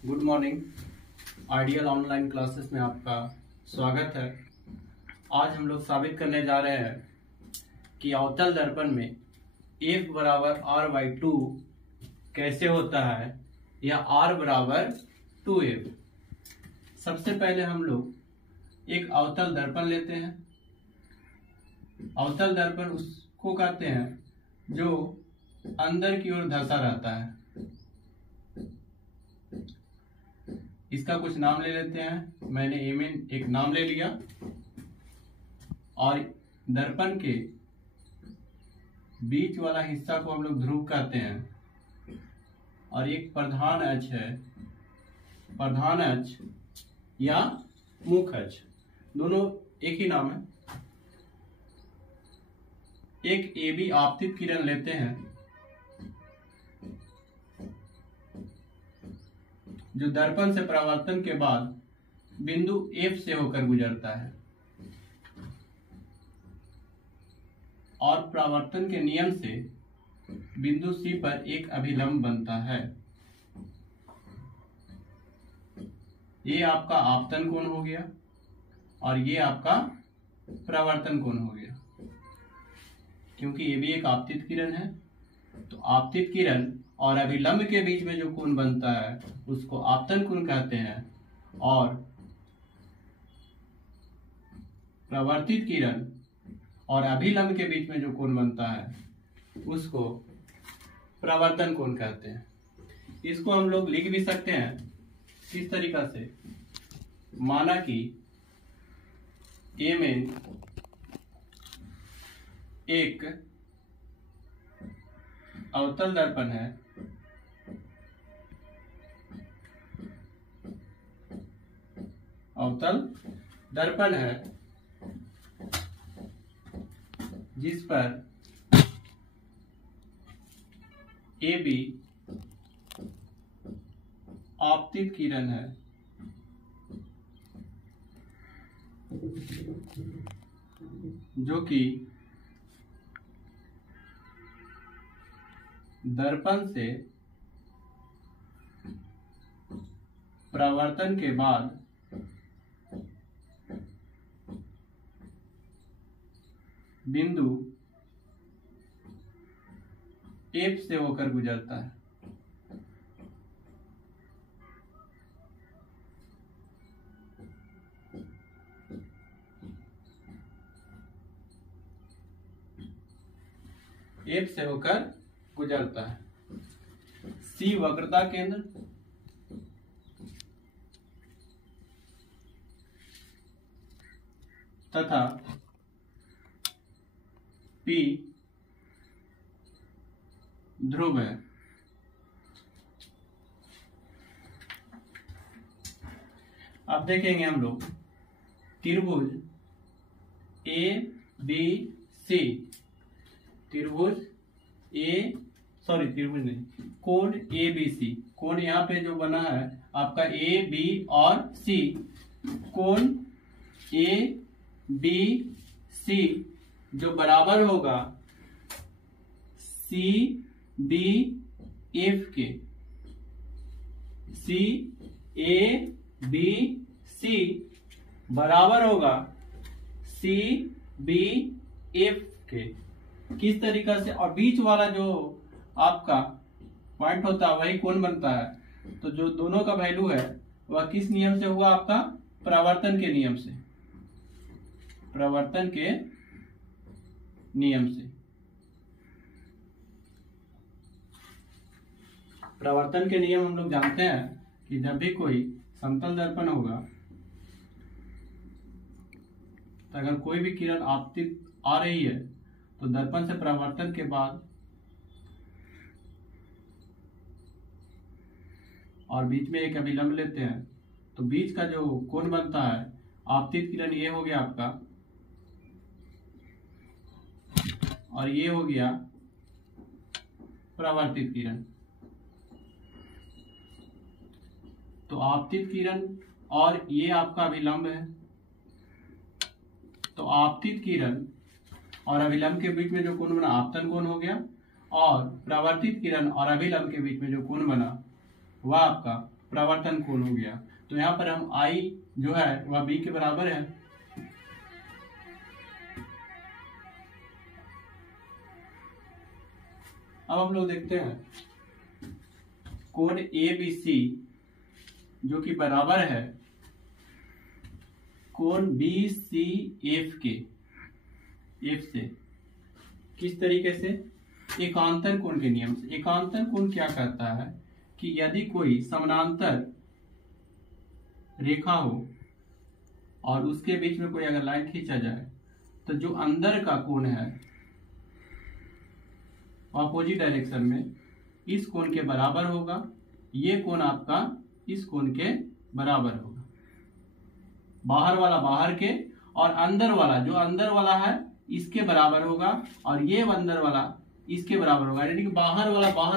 Good morning. Ideal online classes में आपका स्वागत है। आज हम लोग साबित करने जा रहे हैं कि अवतल दर्पण में f बराबर r/2 कैसे होता है या r बराबर 2f। सबसे पहले हम लोग एक अवतल दर्पण लेते हैं। अवतल दर्पण उसको कहते हैं जो अंदर की ओर धंसा रहता है। इसका कुछ नाम ले लेते हैं। मैंने एक नाम ले लिया और दर्पण के बीच वाला हिस्सा को हम लोग ध्रुव कहते हैं और एक प्रधान अक्ष है, प्रधान अक्ष या मुख्य अक्ष, दोनों एक ही नाम है। एक AB आपतित किरण लेते हैं जो दर्पण से परावर्तन के बाद बिंदु F से होकर गुजरता है और परावर्तन के नियम से बिंदु C पर एक अभिलंब बनता है। ये आपका आपतन कोण हो गया और ये आपका परावर्तन कोण हो गया। क्योंकि ये भी एक आपतित किरण है तो आपतित किरण और अभिलंब के बीच में जो कोण बनता है उसको आपतन कोण कहते हैं और प्रवर्तित किरण और अभिलंब के बीच में जो कोण बनता है उसको परावर्तन कोण कहते हैं। इसको हम लोग लिख भी सकते हैं किस तरीका से, माना कि A में एक अवतल दर्पण है जिस पर AB आपतित किरण है जो कि दर्पण से परावर्तन के बाद बिंदु F से होकर गुजरता है। F से होकर गुजरता है। C वक्रता केंद्र तथा P ध्रुव है। अब देखेंगे हम लोग त्रिभुज ABC, त्रिभुज नहीं, कोण ABC, कोण यहाँ पे जो बना है आपका AB और C, कोण ABC जो बराबर होगा CBF के। CABC बराबर होगा CBF के। किस तरीका से, और बीच वाला जो आपका पॉइंट होता है वही कोण बनता है। तो जो दोनों का वैल्यू है वह किस नियम से हुआ, आपका परावर्तन के नियम से, परावर्तन के नियम से। परावर्तन के नियम हम लोग जानते हैं कि जब भी कोई समतल दर्पण होगा तो अगर कोई भी किरण आपतित आ रही है तो दर्पण से परावर्तन के बाद और बीच में एक अभिलंब लेते हैं तो बीच का जो कोण बनता है, आपतित किरण ये हो गया आपका और ये हो गया परावर्तित किरण। तो आपतित किरण और ये आपका अभिलंब है। तो आपतित किरण और अभिलंब के बीच में जो कोण बना आपतन कोण हो गया और परावर्तित किरण और अभिलंब के बीच में जो कोण बना वह आपका परावर्तन कोण हो गया। तो यहाँ पर हम I जो है वह B के बराबर है। अब हम लोग देखते हैं कोण ABC जो कि बराबर है कोण BCF के, F से। किस तरीके से? एकांतर कोण के नियम से। एकांतर कोण क्या कहता है कि यदि कोई समानांतर रेखा हो और उसके बीच में कोई अगर लाइन खींचा जाए तो जो अंदर का कोण है ऑपोजिट डायरेक्शन में इस कोण के बराबर होगा। ये कोण आपका इस कोण के बराबर होगा। बाहर वाला बाहर के और अंदर वाला जो अंदर वाला है इसके बराबर होगा और ये अंदर वाला इसके बराबर होगा। यानी कि बाहर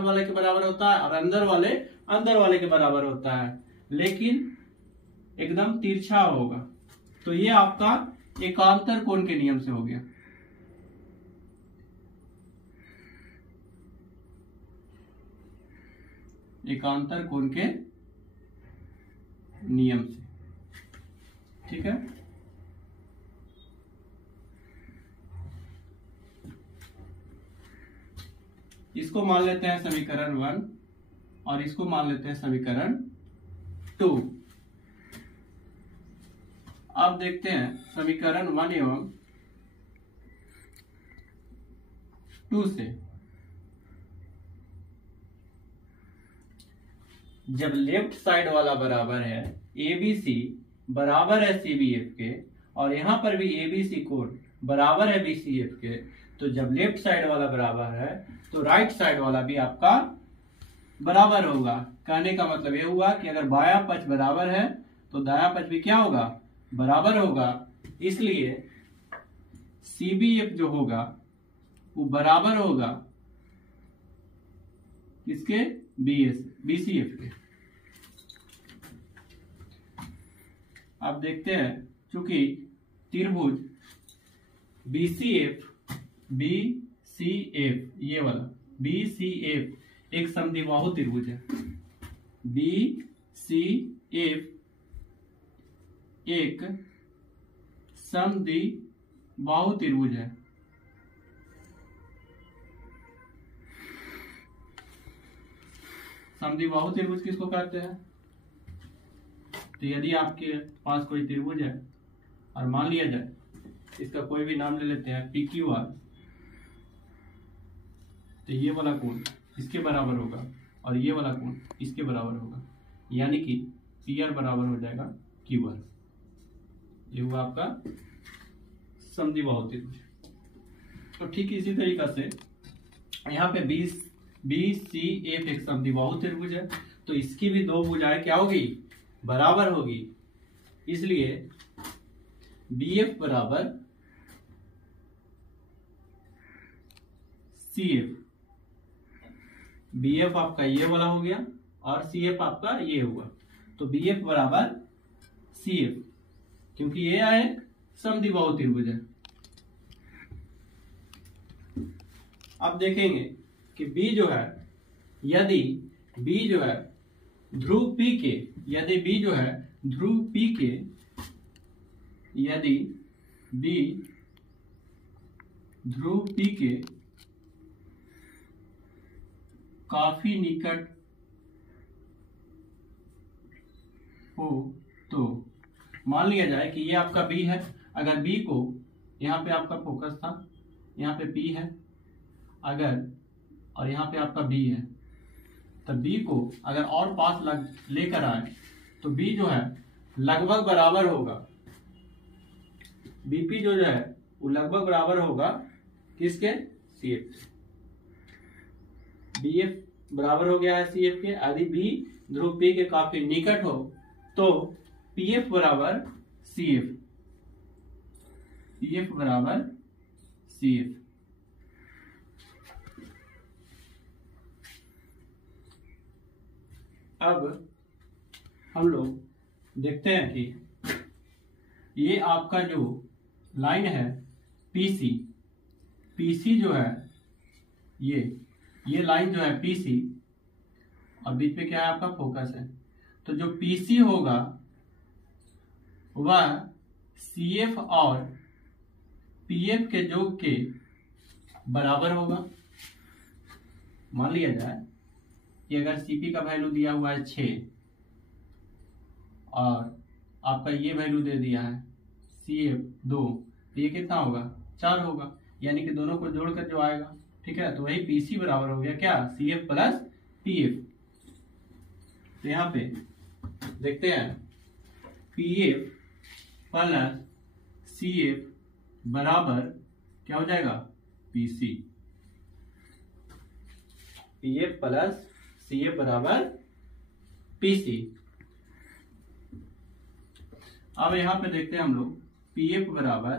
वाले के बराबर होता है और अंदर वाले के बराबर होता है, लेकिन एकदम तिरछा होगा। तो ये आपका एकांतर कोण के नियम से हो गया। एकांतर कोण के नियम से, ठीक है। इसको मान लेते हैं समीकरण 1 और इसको मान लेते हैं समीकरण 2। अब देखते हैं समीकरण 1 एवं 2 से जब लेफ्ट साइड वाला बराबर है ABC बराबर है CBF के और यहां पर भी ABC कोण बराबर है BCF के, तो जब लेफ्ट साइड वाला बराबर है तो राइट साइड वाला भी आपका बराबर होगा। कहने का मतलब यह हुआ कि अगर बायां पक्ष बराबर है तो दायां पक्ष भी क्या होगा? बराबर होगा। इसलिए CBF जो होगा वो बराबर होगा किसके? BCF के। अब देखते हैं चूंकि त्रिभुज BCF ये वाला BCF एक समद्विबाहु त्रिभुज है। BCF एक समद्विबाहु त्रिभुज है। समद्विबाहु त्रिभुज किसको कहते हैं? तो यदि आपके पास कोई त्रिभुज है और मान लिया जाए इसका कोई भी नाम ले लेते हैं PQR, तो ये वाला कोण इसके बराबर होगा और ये वाला कोण इसके बराबर होगा, यानी कि PR बराबर हो जाएगा QR। ये हुआ आपका समद्विबाहु त्रिभुज। तो ठीक इसी तरीका से यहाँ पे BCF एक समद्विबाहु त्रिभुज है, तो इसकी भी दो भुजाएं क्या होगी? बराबर होगी। इसलिए BF बराबर CF। BF आपका ये वाला हो गया और CF आपका ये हुआ, तो BF बराबर CF, क्योंकि ये एक समद्विबाहु त्रिभुज है। अब देखेंगे कि B जो है, यदि B जो है ध्रुव P के, यदि B जो है ध्रुव P के, यदि B ध्रुव P के काफी निकट हो तो मान लिया जाए कि ये आपका B है। अगर B को यहाँ पे आपका फोकस था, यहाँ पे P है अगर, और यहाँ पे आपका B है, तब B को अगर और पास लेकर आए तो B जो है लगभग बराबर होगा, BP जो है वो लगभग बराबर होगा किसके? CF के। BF बराबर हो गया है CF के। यदि B ध्रुव P के काफी निकट हो तो PF बराबर CF, PF बराबर CF। अब हम लोग देखते हैं कि ये आपका जो लाइन है PC जो है ये लाइन जो है PC और बीच पे क्या है आपका फोकस है। तो जो पीसी होगा वह सीएफ और पीएफ के योग के बराबर होगा। मान लिया जाए कि अगर सीपी का वैल्यू दिया हुआ है 6 और आपका ये वैल्यू दे दिया है सीएफ 2, तो ये कितना होगा 4 होगा, यानी कि दोनों को जोड़कर जो आएगा, ठीक है। तो वही पीसी बराबर हो गया क्या, सीएफ प्लस पीएफ। तो यहाँ पे देखते हैं पीएफ प्लस सीएफ बराबर क्या हो जाएगा, पीसी। पीएफ प्लस सीएफ बराबर पीसी। अब यहां पे देखते हैं हम लोग पीएफ बराबर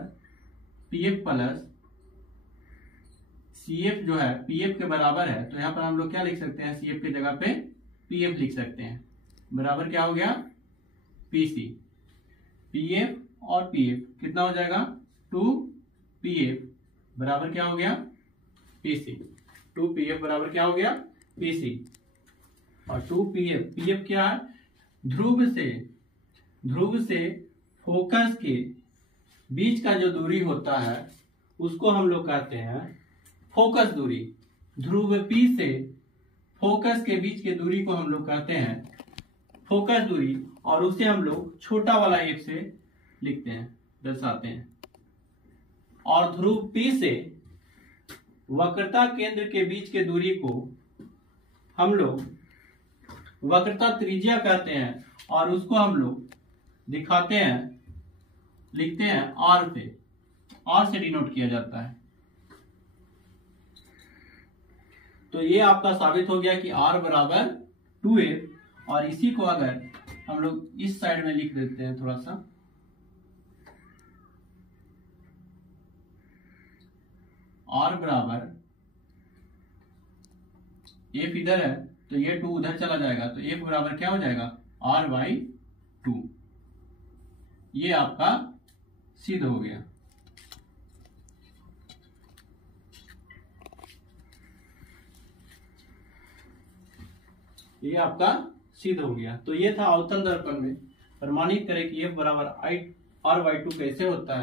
पीएफ प्लस सीएफ जो है पीएफ के बराबर है, तो यहां पर हम लोग क्या लिख सकते हैं, सीएफ की जगह पे पीएफ लिख सकते हैं। बराबर क्या हो गया, पीसी। पीएफ और पीएफ कितना हो जाएगा, 2pf बराबर क्या हो गया, पीसी। 2pf बराबर क्या हो गया, पीसी। और 2pf, pf क्या है, ध्रुव से फोकस के बीच का जो दूरी होता है उसको हम लोग कहते हैं फोकस दूरी। ध्रुव P से फोकस के बीच के दूरी को हम लोग कहते हैं फोकस दूरी, और उसे हम लोग छोटा वाला f से लिखते हैं, दर्शाते हैं। और ध्रुव P से वक्रता केंद्र के बीच के दूरी को हम लोग वक्रता त्रिज्या कहते हैं, और उसको हम लोग दिखाते हैं, लिखते हैं r से, r से डिनोट किया जाता है। तो ये आपका साबित हो गया कि r बराबर 2f, और इसी को अगर हम लोग इस साइड में लिख देते हैं थोड़ा सा, r बराबर f इधर है तो ये 2 उधर चला जाएगा, तो f बराबर क्या हो जाएगा, r/2। ये आपका सिद्ध हो गया। ये आपका सिद्ध हो गया। तो ये था अवतल दर्पण में प्रमाणित करें कि f बराबर r/2 कैसे होता है।